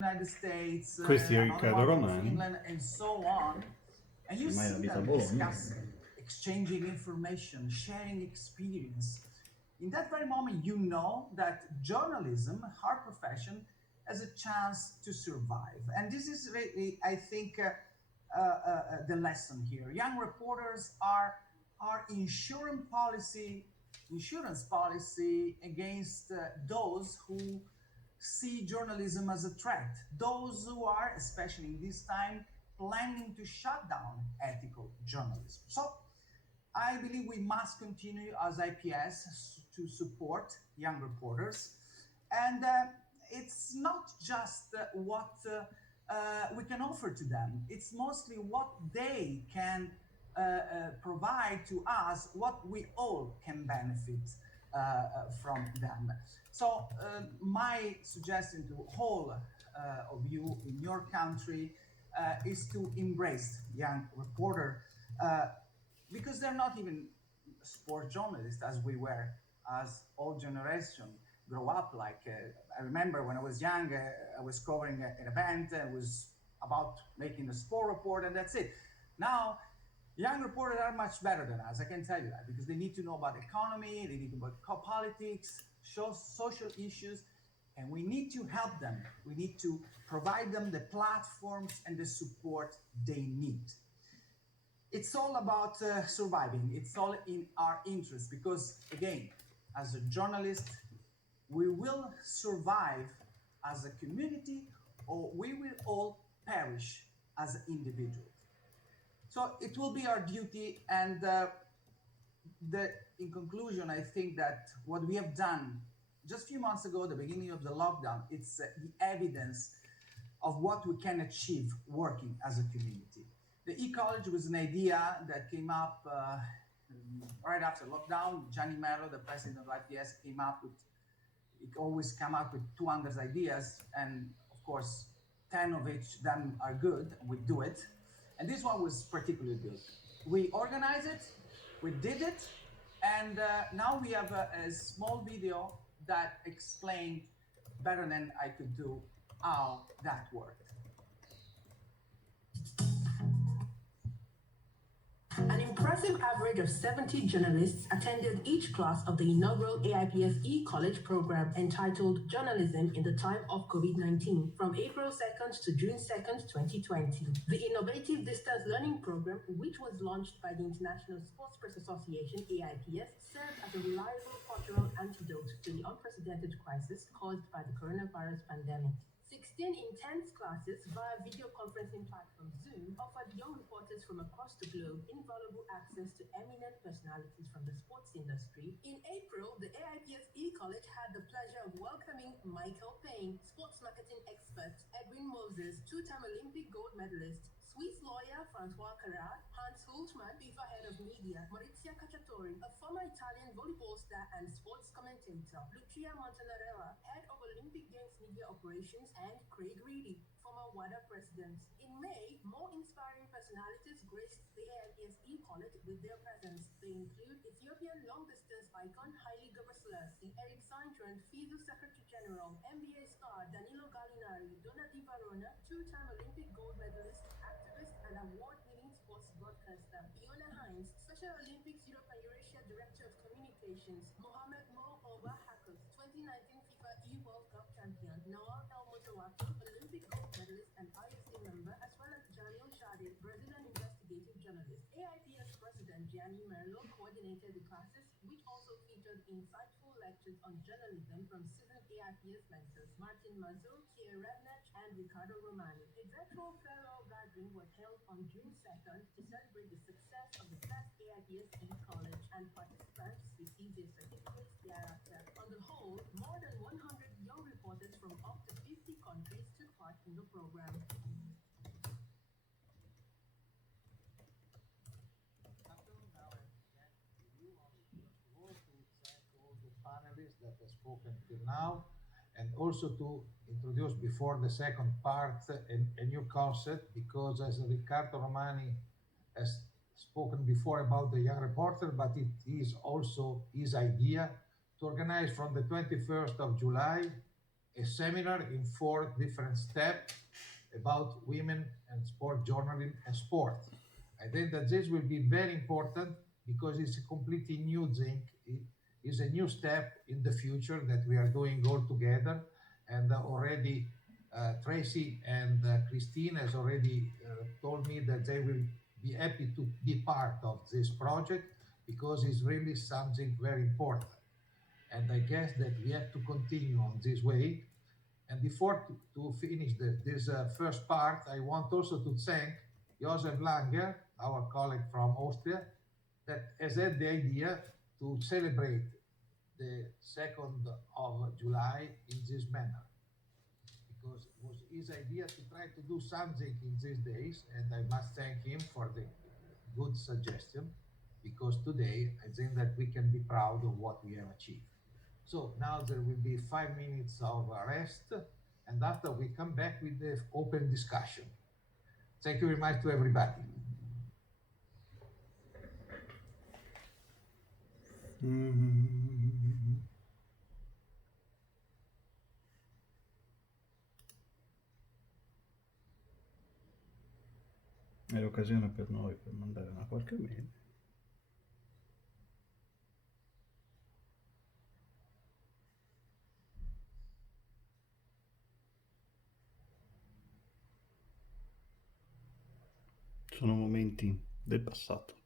United States, Questo è another Riccardo one from Romani. Finland, and so on. And you Ormai see abita a them Bologna. discussing, exchanging information, sharing experience. In that very moment, you know that journalism, our profession, has a chance to survive. And this is really, I think, the lesson here. Young reporters are our insurance policy against those who see journalism as a threat. Those who are, especially in this time, planning to shut down ethical journalism. So I believe we must continue as IPS to support young reporters. And it's not just what we can offer to them, it's mostly what they can provide to us, what we all can benefit from them. So my suggestion to all of you in your country is to embrace young reporter because they're not even sport journalists as we were, as old generation grow up. Like I remember when I was young, I was covering an event, and was about making a sport report, and that's it. Now young reporters are much better than us, I can tell you that, because they need to know about economy, they need to know about politics, social issues, and we need to help them. We need to provide them the platforms and the support they need. It's all about surviving. It's all in our interest because, again, as a journalist, we will survive as a community or we will all perish as individuals. So it will be our duty, and in conclusion, I think that what we have done just a few months ago, the beginning of the lockdown, it's the evidence of what we can achieve working as a community. The e-college was an idea that came up right after lockdown. Gianni Merlo, the president of IPS, came up with, it always come up with 200 ideas, and of course, 10 of which them are good, we do it. And this one was particularly good. We organized it, we did it, and now we have a small video that explained better than I could do how that worked. An impressive average of 70 journalists attended each class of the inaugural AIPS e-college program entitled Journalism in the Time of COVID-19 from April 2nd to June 2nd, 2020. The innovative distance learning program, which was launched by the International Sports Press Association AIPS, served as a reliable cultural antidote to the unprecedented crisis caused by the coronavirus pandemic. 16 intense classes via video conferencing platform Zoom offered young reporters from across the globe invaluable access to eminent personalities from the sports industry. In April, the AIPS e-college had the pleasure of welcoming Michael Payne, sports marketing expert, Edwin Moses, two-time Olympic gold medalist, Swiss lawyer Francois Carrard, Hans Hultmann, FIFA head of media, Maurizia Cacciatori, a former Italian volleyball star and sports commentator, Lucia Montanarella, head of Olympic Games media operations, and Craig Reedy, former WADA president. In May, more inspiring personalities graced the AIPS e-college with their presence. They include Ethiopian long-distance icon Haile Gebrselassie, Eric Sandron, FIDU Secretary General, NBA star Danilo Gallinari, Donna Di Varona, two-time Olympic gold medalist, activist, and award-winning sports broadcaster, Fiona Hines, Special Olympics Europe and Eurasia Director of Communications, Mohamed Mo Oba Hakos, 2019 FIFA E-World Cup champion, Noel El Motawaki, Olympic gold medalist and IOC member, as well as Janil Shade, Brazilian investigative journalist. AIPS President Gianni Merlo coordinated the classes, which also featured insightful lectures on journalism from seasoned AIPS mentors Martin Mazur, Thierry Rednach, and Riccardo Romani. A virtual farewell gathering was held on June 2nd to celebrate the success of the first AIPS e-college, and participants received their certificates thereafter. On the whole, more than 100 young reporters from up to 50 countries took part in the program. Panelists that have spoken till now, and also to introduce before the second part a new concept, because as Riccardo Romani has spoken before about the young reporter, but it is also his idea to organize from the 21st of July a seminar in 4 different steps about women and sport journalism and sport. I think that this will be very important because it's a completely new thing. It is a new step in the future that we are doing all together. And already Tracy and Christine has already told me that they will be happy to be part of this project because it's really something very important. And I guess that we have to continue on this way. And before to finish this first part, I want also to thank Josef Langer, our colleague from Austria, that has had the idea to celebrate the 2nd of July in this manner. Because it was his idea to try to do something in these days, and I must thank him for the good suggestion, because today I think that we can be proud of what we have achieved. So now there will be 5 minutes of rest, and after we come back with the open discussion. Thank you very much to everybody. È l'occasione per noi per mandare una qualche mail. Sono momenti del passato.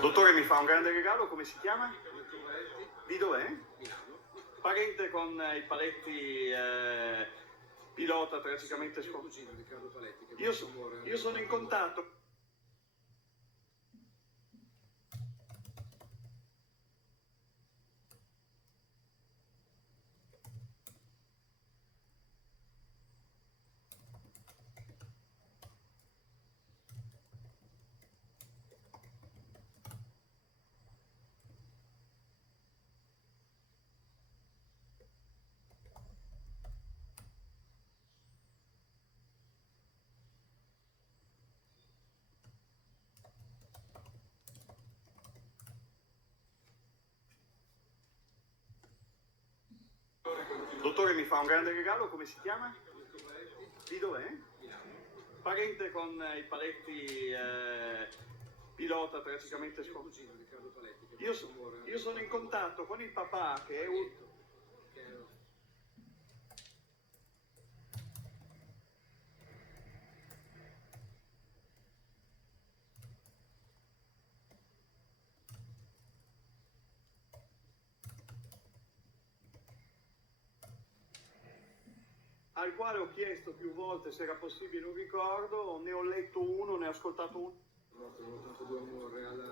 Dottore, mi fa un grande regalo, come si chiama? Di dov'è? Parente con i Paletti, pilota tragicamente sconfitto. Io sono in contatto. Dottore, mi fa un grande regalo, come si chiama? Di dov'è? Parente con i Paletti, pilota tragicamente sconfitto. Io sono in contatto con il papà che è un... al quale ho chiesto più volte se era possibile un ricordo, ne ho letto uno, ne ho ascoltato uno.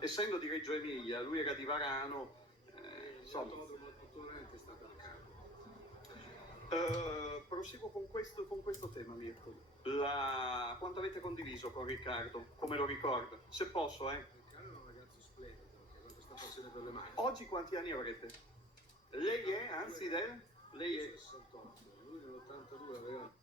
Essendo di Reggio Emilia, lui era di Varano, insomma. Proseguo con questo tema, Mirko. Quanto avete condiviso con Riccardo, come lo ricorda? Se posso, Riccardo è un ragazzo splendido, che ha questa passione per le macchine. Oggi quanti anni avrete? Lei è, anzi, lei è... 68. Lui nell'82 aveva...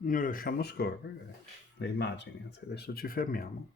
Noi lasciamo scorrere le immagini, anzi adesso ci fermiamo.